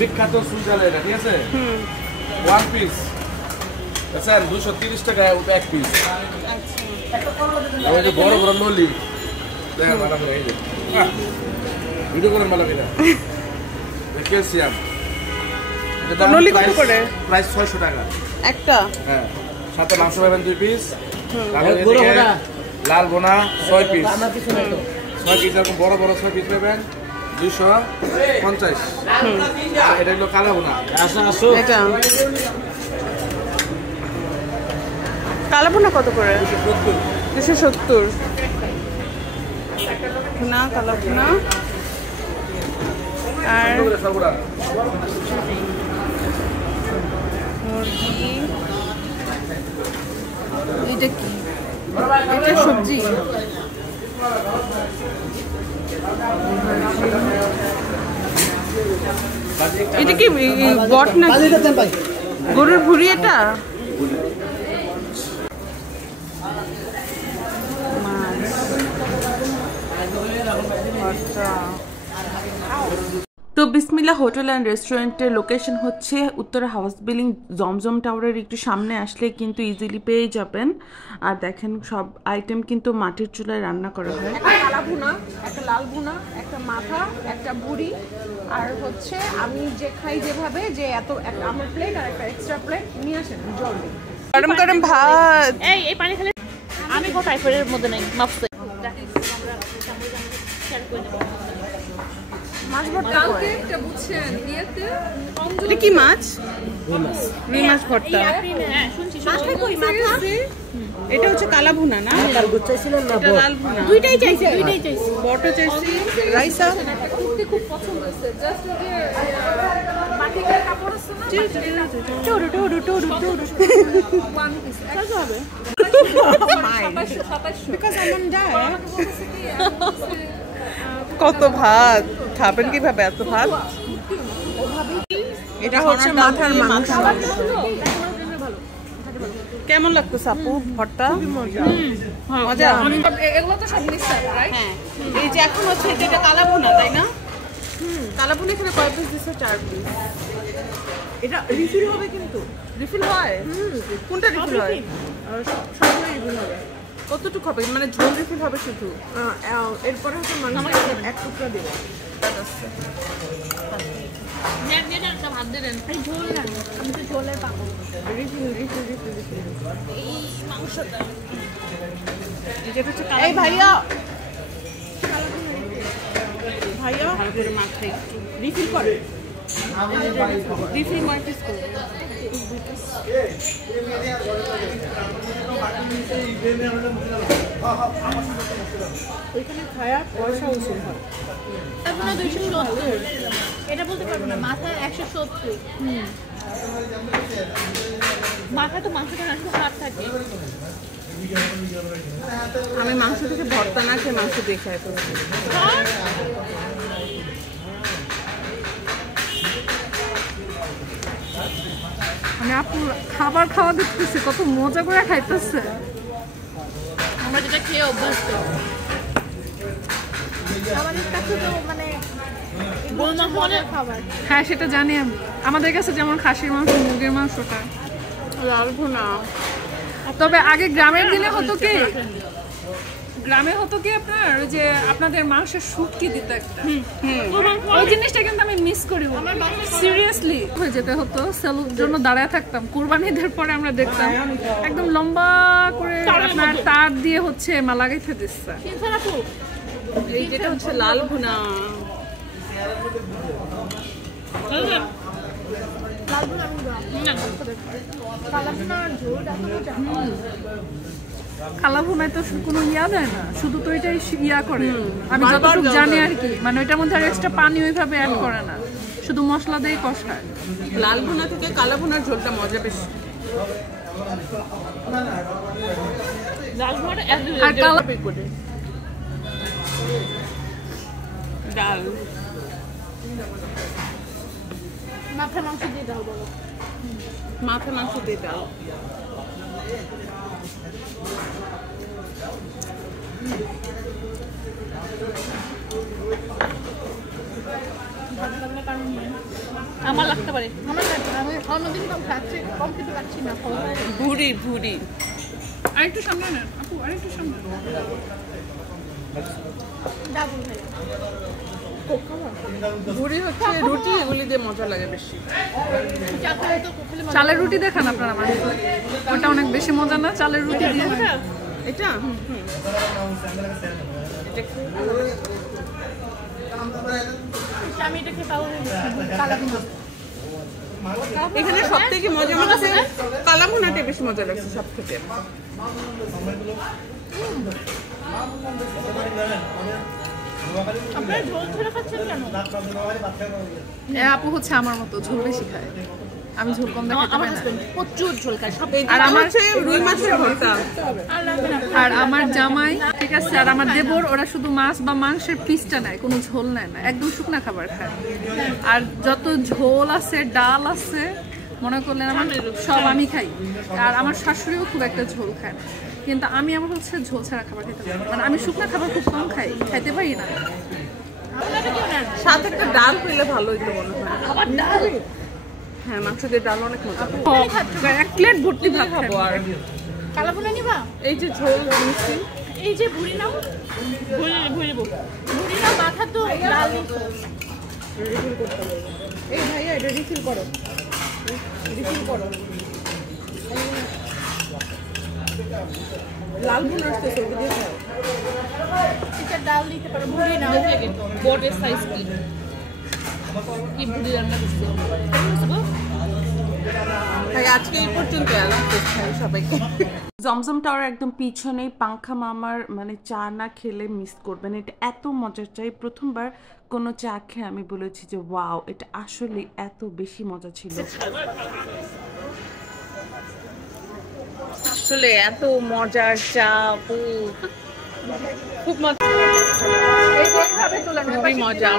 বিখ্যাত সুলজাল এটা, ঠিক আছে? ওয়ান পিস আচ্ছা 230 টাকা এক পিস। আচ্ছা বড় বড় নলি দেখেন মালা করে, এই যে ভিডিও করেন মালা কিনা ক্যালসিয়াম। এটা নলি কত করে? প্রাইস 600 টাকা একটা। হ্যাঁ, সাথে মাংস পাবেন 2 পিস, লাল বোনা 6 পিস, 6 পিস এরকম বড় বড় 6 পিস পাবেন 250। এটা হলো কালা বোনা। এটা কালা বোনা কত করে? 270 না কালা বোনা। আর মুরগি, এটা কি? এটা সবজি। এটা কি বট না গরুর ভুঁড়ি? এটা তো বিসমিল্লাহ হোটেল অ্যান্ড রেস্টুরেন্টের লোকেশন হচ্ছে উত্তরা হাউস বিল্ডিং, জমজম টাওয়ারের একটু সামনে আসলে কিন্তু ইজিলি পেয়ে যাবেন। আর দেখেন সব আইটেম কিন্তু মাটির চুলায় রান্না করা হয়। একটা কালা ভুনা, একটা লাল ভুনা, একটা মাথা, একটা বুড়ি, আর হচ্ছে আমি যে খাই যেভাবে যে এত একটা আমার প্লেট আর একটা এক্সট্রা প্লেট নিয়ে আসেন জলদি। গরম গরম ভাত। এই পানি খেলে আমি কো টাইফয়েডের মধ্যে নাই মাফসে। মাছ ভর্তা কালকে একটা বুঝছেন নিয়েতে এটা কি মাছ? রুই মাছ ভর্তা। হ্যাঁ শুনছি মাছটা কই মাথা? এটা হচ্ছে কালা ভুনা না? কাল গুছাইছিলেন না? এটা লাল ভুনা। দুইটাই চাইছি, দুইটাই চাইছি। বটও চাইছি, রাইসা। একটা কুর্তি খুব পছন্দ হয়েছে, জাস্ট যে বাটিকের কাপড় আছে না, true true true true one piece কত হবে? 2700 বিকজ আই এম ডায়ার। কত ভাত খাবেন কিভাবে এত ভাত? এটা হচ্ছে মাথার মাংস। কেমন লাগতো সাপু ভর্তা? মজা। এগুলো তো সব মিক্সার রাইট? হ্যাঁ, এই যে এখন হচ্ছে এটা কালা ভুনা, তাই না? কালা ভুনা এখানে কয় পিস দিচ্ছে? 4 পিস। এটা রিফিল হবে কিন্তু? রিফিল হয়? কোনটা রিফিল হয়? সবগুলো রিফিল হবে। কতটুকু হবে? মানে ঝোল রিফিল হবে শুধু? এরপরে হচ্ছে মাংস এক টুকরা দেবো। ভাত দেন ঝোল না, আমি তো ঝোলের পাবো। Refill refill refill refill. এই মাংসটা যেটা হচ্ছে এই ভাইয়া ভাইয়া ভালো করে মাখতে একটু রিফিল করে, রিফিল মার্কেট করে। ওইখানে খায়া পয়সা উসুল হয়। আপনারা 270 এটা বলতে পারবো না, মাথা 170। মাথা তো মাংসটা না, শুধু হাত থাকে। আমি মাংস থেকে ভর্তা না খেয়ে মাংস দিয়ে খাই করছি। মানে আপু খাবার খাওয়া দেখতেছি কত মজা করে খাইতেছে। আমরা যেটা খেয়ে অভ্যস্ত, আমাদের কাছে তো মানে খাবার। হ্যাঁ সেটা জানি আমি। আমাদের কাছে যেমন খাসির মাংস, মুরগির মাংসটা লাল ভুনা। তবে আগে গ্রামের দিনে হতো কি, গ্রামে হতো কি আপনার ওই যে আপনাদের মাংসের শুটকি দিত একটা, ওই জিনিসটা কিন্তু আমি মিস করি। সিরিয়াসলি হয়ে যেতে হতো, সেলুর জন্য দাঁড়ায় থাকতাম। কুরবানিদের পরে আমরা দেখতাম একদম লম্বা করে আপনার তার দিয়ে হচ্ছে মা লাগাইতে দিচ্ছে। এই যেটা হচ্ছে লাল ভুনা। খালা ভুনায় তো কোনো ইয়া দেয় না, শুধু তো এটাই ইয়া করে আমি যতটুকু জানি আর কি, মানে ওইটার মধ্যে আর এক্সট্রা পানি ওইভাবে অ্যাড করে না, শুধু মশলা দিয়ে কষায়। লাল ভুনা থেকে কালা ভুনার ঝোলটা মজা বেশি। লাল ভুনাটা আর কালা ডাল মাথা মাংস দিয়ে দাও বলো। মাথা মাংস দিয়ে ডাল। আমার লাগতে পারে, আমার লাগবে না। আমি অন্যদিন কম খাচ্ছি, কম খেতে পারছি না। ভুড়ি ভুড়ি আরেকটু সামনে নেন আপু, আরেকটু সামনে। ডাবল ভাই। ভুড়ি হচ্ছে রুটি, এগুলি দিয়ে মজা লাগে বেশি। চাকরি তো খেলে মজা। চালের রুটি দেখান আপনারা আমার, ওটা অনেক বেশি মজা না চালের রুটি দিয়ে? এটা আমি এটা খেয়ে পাবো কালা ভুনা। এখানে সব থেকে মজা আমার কাছে কালা ভুনাটা বেশি মজা লাগছে সব থেকে। আপনারা ঝোল ঝোল খাচ্ছেন কেন? আপু হচ্ছে আমার মতো ঝোল বেশি খায়, আমি ঝোল কম দেখতে আমার পাই না। হাজবেন্ড প্রচুর ঝোল খায় সব। আর আমার হচ্ছে রুই মাছের ভর্তা। আর লাগবে না। আর আমার জামাই ঠিক আছে, আর আমার দেবর ওরা শুধু মাছ বা মাংসের পিসটা নেয়, কোনো ঝোল নেয় না, একদম শুকনা খাবার খায়। আর যত ঝোল আছে ডাল আছে মনে করলেন আমার সব আমি খাই। আর আমার শাশুড়িও খুব একটা ঝোল খায় না, কিন্তু আমি আমার হচ্ছে ঝোল ছাড়া খাবার খেতে পারি না। মানে আমি শুকনা খাবার খুব কম খাই, খাইতে পারি না। আপনারা কেউ নেন? সাথে একটা ডাল পেলে ভালো হইতো মনে হয়। আবার ডাল। হ্যাঁ, মাংস দিয়ে ডাল অনেক মজা। এক প্লেট ভর্তি ভাত খাবো খাবো। আর কালা ভুনা নিবা? এই যে ঝোল মিষ্টি, এই যে ভুড়ি নাও, ভুড়ি নাও, মাথা তো লাল দিছো। এই ভাইয়া এটা রিফিল করো, রিফিল করো। লাল ভুনা আসতে সবজি দিয়ে খাও। এটা ডাল দিতে পারো, ভুড়ি নাও। বটের সাইজ কি ভুড়ি রান্না করছো? ভাই আজকে এই পর্যন্ত, আল্লাহ হাফেজ ভাই সবাইকে। জমজম টাওয়ার একদম পিছনেই পাংখা মামার মানে চা না খেলে মিস করবেন। এটা এত মজার চাই, প্রথমবার কোনো চা খেয়ে আমি বলেছি যে ওয়াও, এটা আসলে এত বেশি মজা ছিল। আসলে এত মজার চা, খুব মজা, খুবই মজা।